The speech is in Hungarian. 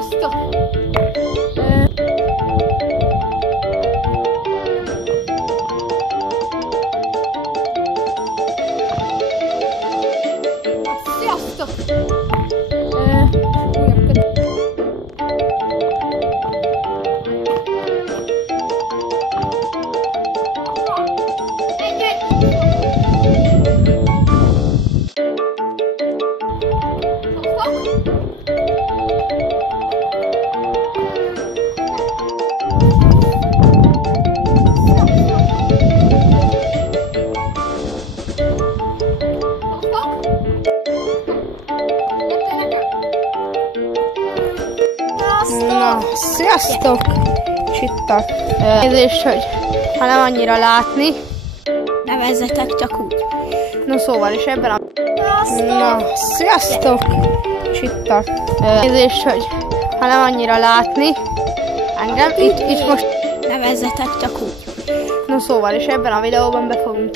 Sziasztok! Sziasztok! Na, sziasztok! És itt a nézés, hogy ha nem annyira látni. Nevezzetek csak úgy. No szóval is ebben a... Na, sziasztok! És itt a nézés, hogy ha nem annyira látni engem, itt most... Nevezzetek csak úgy. No szóval is ebben a videóban be fogunk